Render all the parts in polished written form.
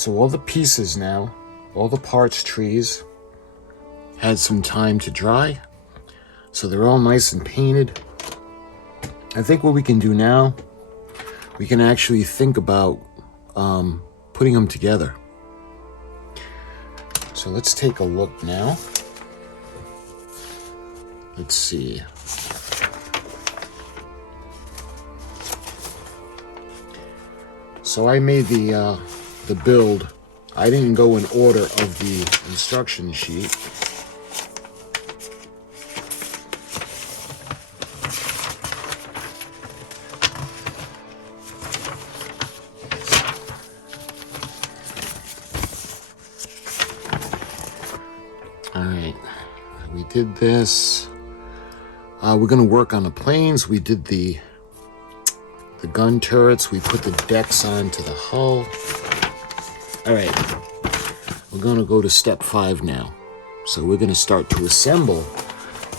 So all the pieces now, all the parts trees, had some time to dry. So they're all nice and painted. I think what we can do now, we can actually think about putting them together. So let's take a look now. Let's see. So I made the build. I didn't go in order of the instruction sheet. All right, we did this. We're gonna work on the planes. We did the gun turrets. We put the decks onto the hull. All right, we're gonna go to step 5 now. So we're gonna start to assemble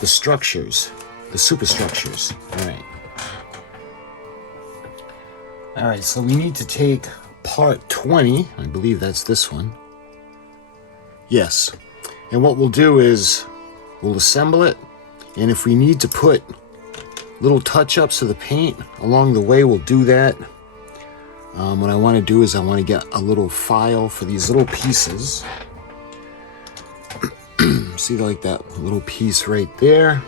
the structures, the superstructures. All right, so we need to take part 20. I believe that's this one. Yes. And what we'll do is we'll assemble it. And if we need to put little touch-ups to the paint along the way, we'll do that. What I want to do is I want to get a little file for these little pieces. See, like that little piece right there.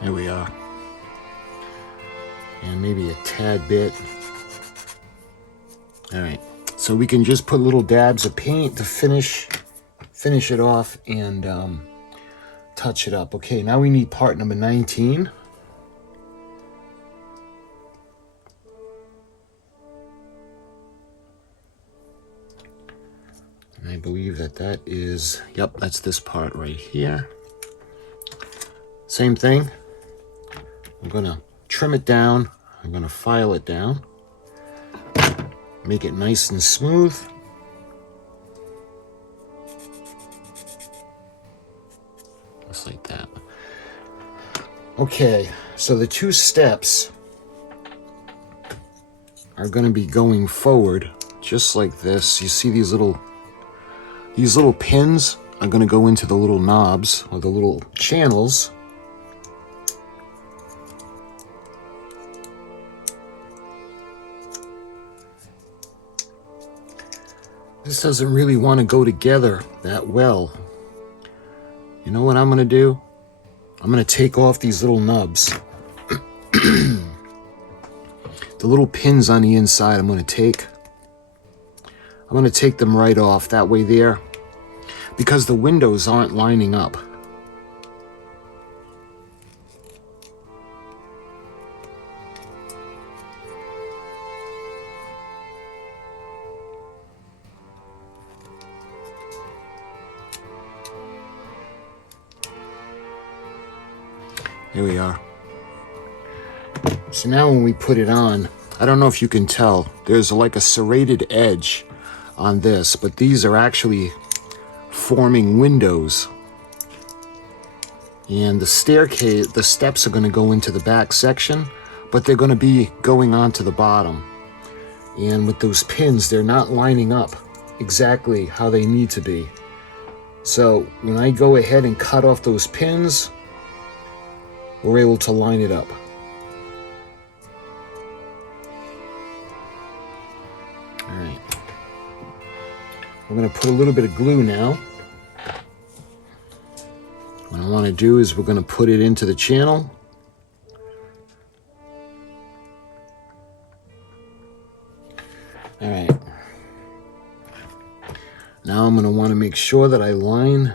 There we are. And maybe a tad bit. All right. So we can just put little dabs of paint to finish it off and touch it up. Okay, now we need part number 19. And I believe that is, yep, that's this part right here. Same thing. I'm gonna trim it down. I'm gonna file it down. Make it nice and smooth. Just like that. Okay, so the 2 steps are going to be going forward just like this. You see these little pins are going to go into the little knobs or the little channels. This doesn't really want to go together that well. You know what I'm going to do? I'm going to take off these little nubs. The little pins on the inside I'm going to take them right off. That way there, because the windows aren't lining up. Here we are. So now when we put it on, I don't know if you can tell, there's like a serrated edge on this, but these are actually forming windows. And the staircase, the steps are going to go into the back section, but they're going to be going onto the bottom. And with those pins, they're not lining up exactly how they need to be. So when I go ahead and cut off those pins, we're able to line it up. All right. We're going to put a little bit of glue now. What I want to do is we're going to put it into the channel. All right. Now I'm going to want to make sure that I line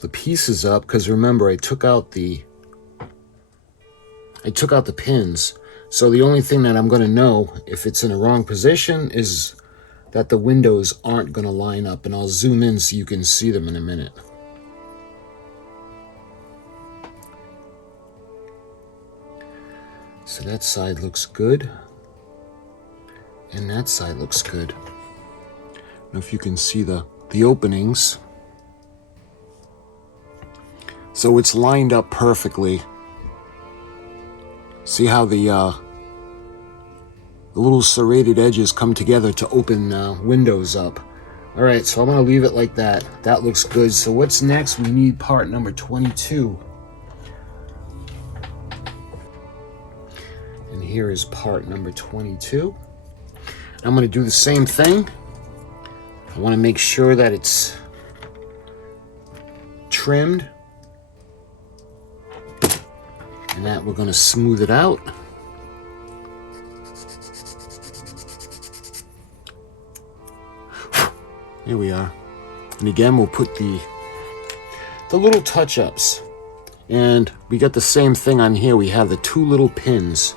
the pieces up, because remember I took out the pins. So the only thing that I'm going to know if it's in the wrong position is that the windows aren't going to line up, and I'll zoom in so you can see them in a minute. So that side looks good, and that side looks good. I don't know if you can see the openings. So it's lined up perfectly. See how the little serrated edges come together to open windows up. All right, so I'm gonna leave it like that. That looks good. So what's next? We need part number 22. And here is part number 22. I'm gonna do the same thing. I wanna make sure that it's trimmed and that we're gonna smooth it out. Here we are. And again, we'll put the little touch-ups. And we got the same thing on here. We have the two little pins.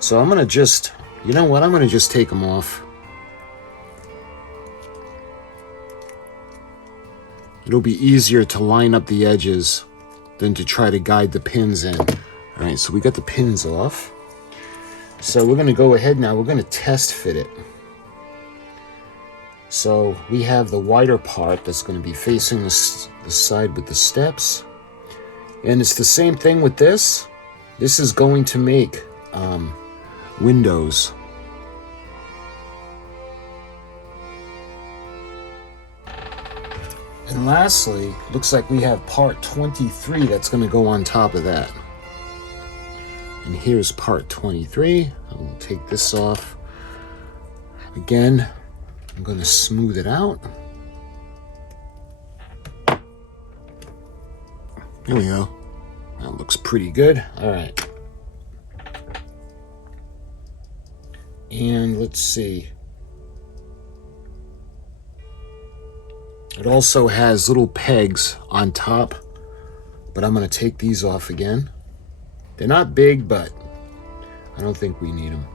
So I'm gonna just, you know what? I'm gonna just take them off. It'll be easier to line up the edges than to try to guide the pins in. All right, so we got the pins off. So we're gonna go ahead now, we're gonna test fit it. So we have the wider part that's gonna be facing the side with the steps. And it's the same thing with this. This is going to make windows. And lastly, looks like we have part 23 that's going to go on top of that. And here's part 23. I'll take this off. Again, I'm going to smooth it out. There we go. That looks pretty good. All right. And let's see. It also has little pegs on top, but I'm going to take these off again. They're not big, but I don't think we need them.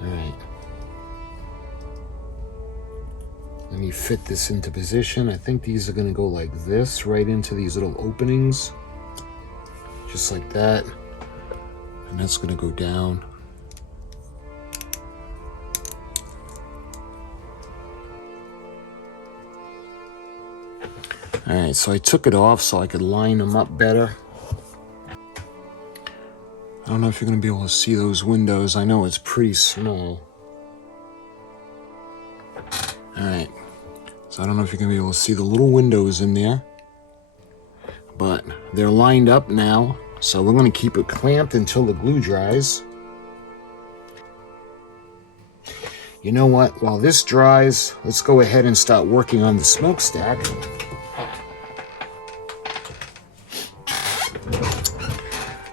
All right. Let me fit this into position. I think these are going to go like this, right into these little openings. Just like that. And that's going to go down. All right, so I took it off so I could line them up better. I don't know if you're going to be able to see those windows. I know it's pretty small. All right, so I don't know if you're going to be able to see the little windows in there, but they're lined up now. So we're going to keep it clamped until the glue dries. You know what? While this dries, let's go ahead and start working on the smokestack.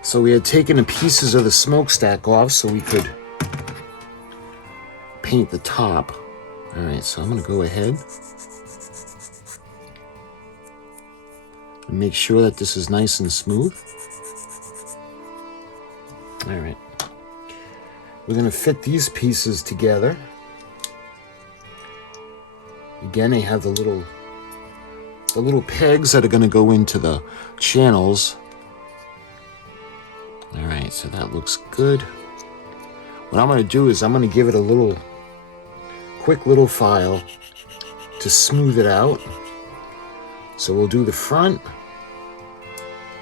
So we had taken the pieces of the smokestack off so we could paint the top. All right, so I'm going to go ahead and make sure that this is nice and smooth. All right. We're going to fit these pieces together. Again, they have the little pegs that are going to go into the channels. All right, so that looks good. What I'm going to do is I'm going to give it a quick little file to smooth it out. So we'll do the front,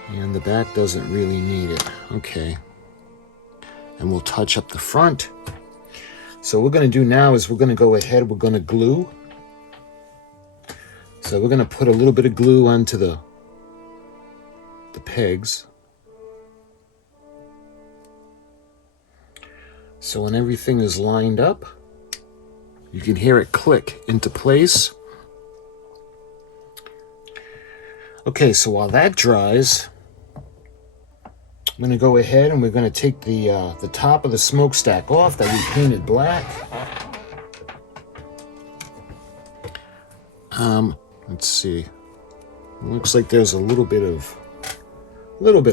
and the back doesn't really need it. Okay. And we'll touch up the front. So what we're going to do now is we're going to go ahead, we're going to glue. So we're going to put a little bit of glue onto the pegs. So when everything is lined up, you can hear it click into place. Okay, so while that dries, I'm going to go ahead and we're going to take the top of the smokestack off that we painted black. Let's see. It looks like there's a little bit of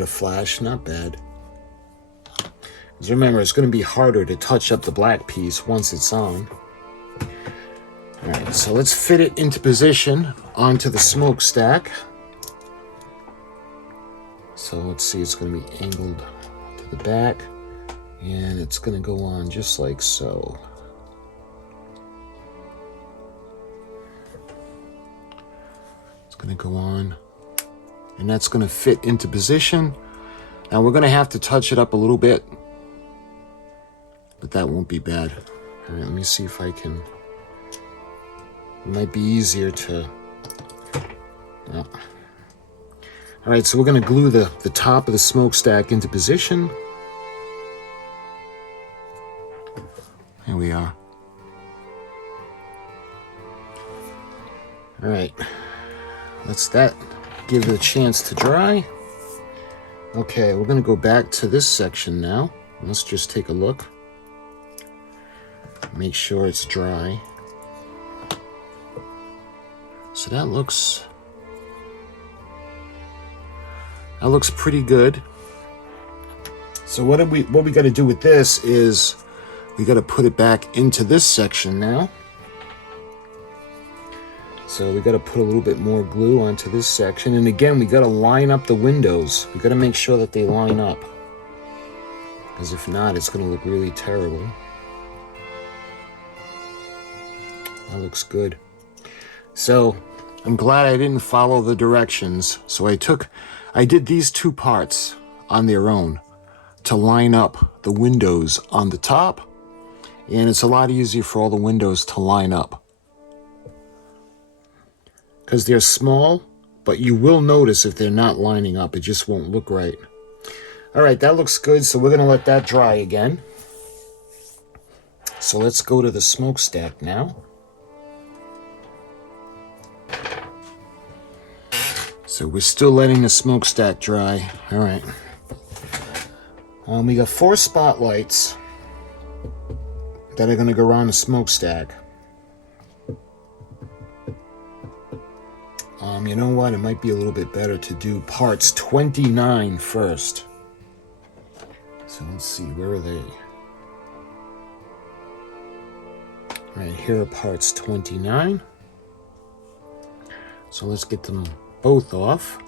flash, not bad. Because remember, it's going to be harder to touch up the black piece once it's on. All right, so let's fit it into position onto the smokestack. So let's see, it's going to be angled to the back, and it's going to go on just like so. going to go on, and that's going to fit into position. Now we're going to have to touch it up a little bit, but that won't be bad. All right, let me see if I can. It might be easier to. No. All right, so we're going to glue the top of the smokestack into position. Here we are. All right, let's that give it a chance to dry. Okay, we're going to go back to this section now. Let's just take a look. Make sure it's dry. So that looks pretty good. So what we got to do with this is we got to put it back into this section now. So we got to put a little bit more glue onto this section. And again, we got to line up the windows. We got to make sure that they line up, because if not, it's going to look really terrible. That looks good. So I'm glad I didn't follow the directions. So I did these two parts on their own to line up the windows on the top. And it's a lot easier for all the windows to line up, because they're small, but you will notice if they're not lining up. It just won't look right. All right, that looks good. So we're going to let that dry again. So let's go to the smokestack now. So we're still letting the smokestack dry. All right. We got 4 spotlights that are going to go around the smokestack. You know what? It might be a little bit better to do parts 29 first. So let's see, where are they? All right, here are parts 29. So let's get them both off.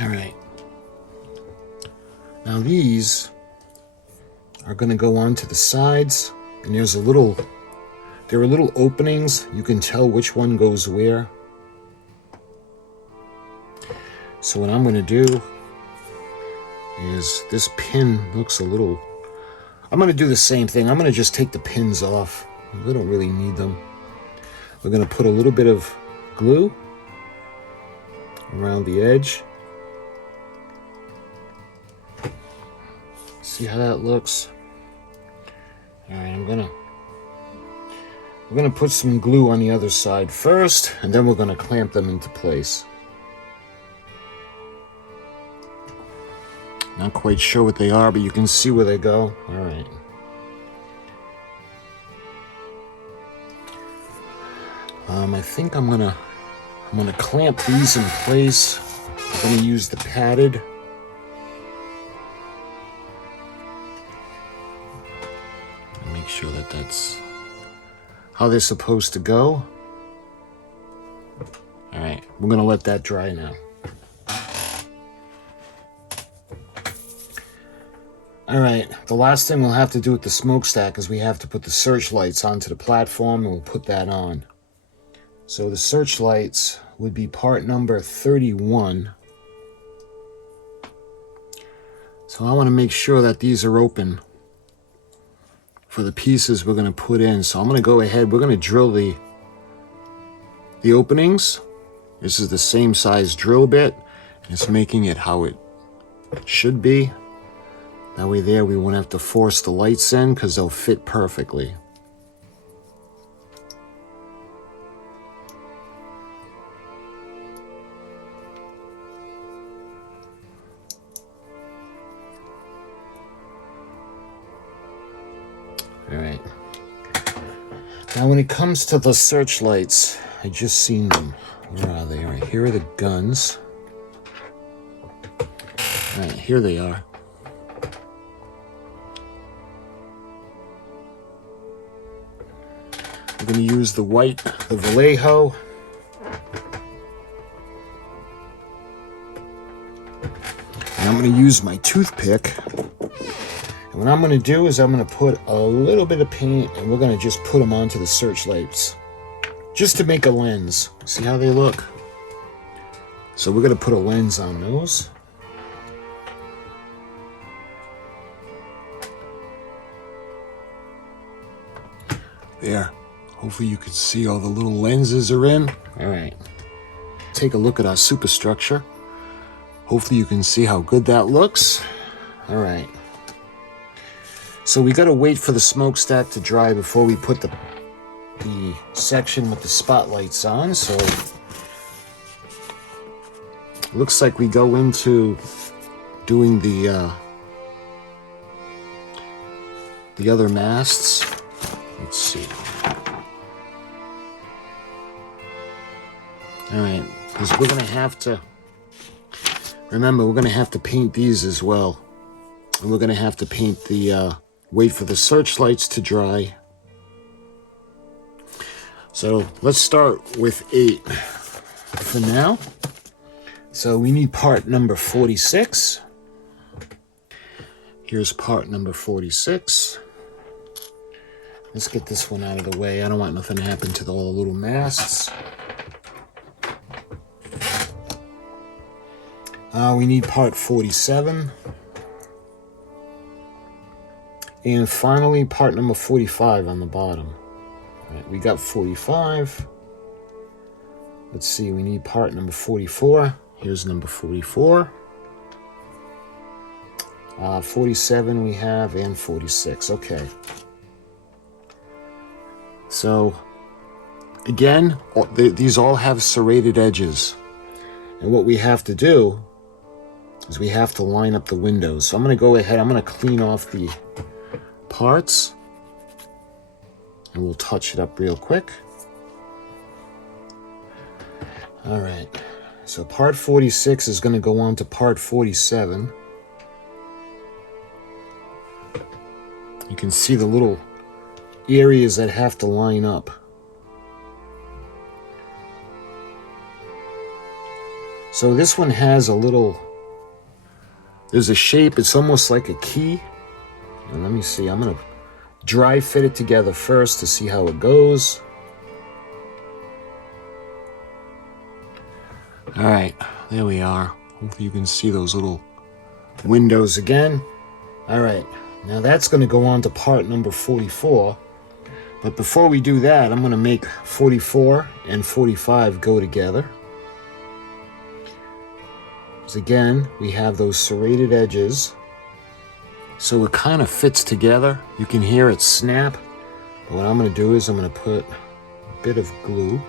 All right. Now these are going to go on to the sides, and there are little openings. You can tell which one goes where. So what I'm going to do is, this pin looks a little, I'm going to do the same thing. I'm going to just take the pins off. We don't really need them. We're going to put a little bit of glue around the edge. See how that looks? All right, we're gonna put some glue on the other side first, and then we're gonna clamp them into place. Not quite sure what they are, but you can see where they go. All right. I think I'm gonna clamp these in place. I'm gonna use the padded. Make sure that that's how they're supposed to go. All right, we're gonna let that dry now. All right, the last thing we'll have to do with the smokestack is we have to put the searchlights onto the platform, and we'll put that on. So the searchlights would be part number 31. So I want to make sure that these are open for the pieces we're going to put in. So I'm going to go ahead, we're going to drill the openings. This is the same size drill bit. It's making it how it should be. That way there we won't have to force the lights in, because they'll fit perfectly. All right. Now when it comes to the searchlights, I just seen them. Where are they? All right, here are the guns. All right, here they are. I'm going to use the white, the Vallejo. And I'm going to use my toothpick. And what I'm going to do is I'm going to put a little bit of paint, and we're going to just put them onto the searchlights, just to make a lens. See how they look? So we're going to put a lens on those. There. Hopefully you can see all the little lenses are in. All right. Take a look at our superstructure. Hopefully you can see how good that looks. All right. So we got to wait for the smokestack to dry before we put the section with the spotlights on. So looks like we go into doing the other masts. Let's see. All right, because we're going to have to, remember, we're going to have to paint these as well. And we're going to have to paint the, wait for the searchlights to dry. So let's start with 8 for now. So we need part number 46. Here's part number 46. Let's get this one out of the way. I don't want nothing to happen to all the little masts. We need part 47. And finally, part number 45 on the bottom. All right, we got 45. Let's see, we need part number 44. Here's number 44. 47 we have, and 46. Okay. So, again, these all have serrated edges. And what we have to do is we have to line up the windows. So I'm going to go ahead, I'm going to clean off the parts. And we'll touch it up real quick. All right. So part 46 is going to go on to part 47. You can see the little areas that have to line up. So this one has a little, there's a shape, it's almost like a key. And let me see, I'm going to dry fit it together first to see how it goes. All right, there we are. Hopefully you can see those little windows again. All right, now that's going to go on to part number 44. But before we do that, I'm going to make 44 and 45 go together. Because again, we have those serrated edges. So it kind of fits together. You can hear it snap. But what I'm going to do is I'm going to put a bit of glue.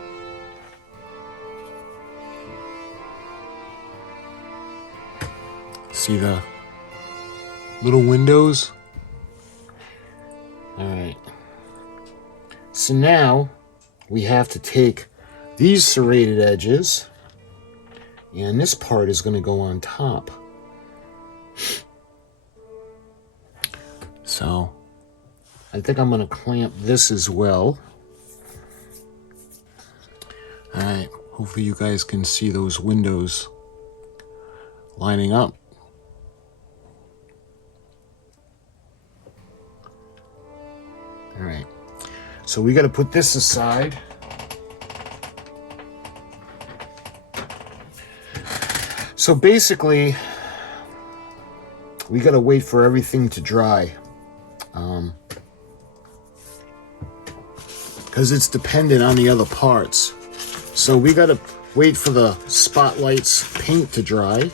See the little windows? All right. So now we have to take these serrated edges, and this part is going to go on top. So I think I'm going to clamp this as well. All right, hopefully you guys can see those windows lining up. All right, so we got to put this aside. So basically, we got to wait for everything to dry. Because it's dependent on the other parts. So we got to wait for the spotlights paint to dry.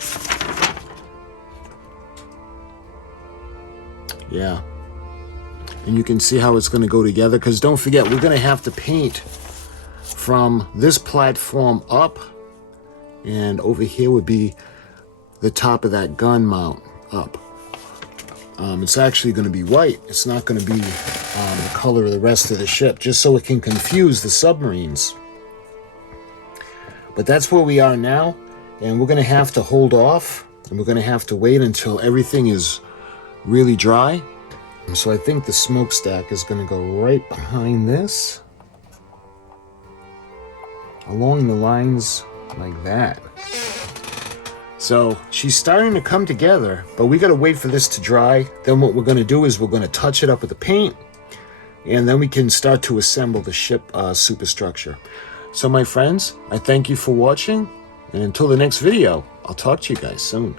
Yeah. And you can see how it's going to go together, because don't forget, we're going to have to paint from this platform up, and over here would be the top of that gun mount up. It's actually going to be white. It's not going to be the color of the rest of the ship, just so it can confuse the submarines. But that's where we are now, and we're going to have to hold off, and we're going to have to wait until everything is really dry. So I think the smokestack is going to go right behind this, along the lines like that. So she's starting to come together, but we got to wait for this to dry. Then what we're going to do is we're going to touch it up with the paint, and then we can start to assemble the ship superstructure. So my friends, I thank you for watching, and until the next video, I'll talk to you guys soon.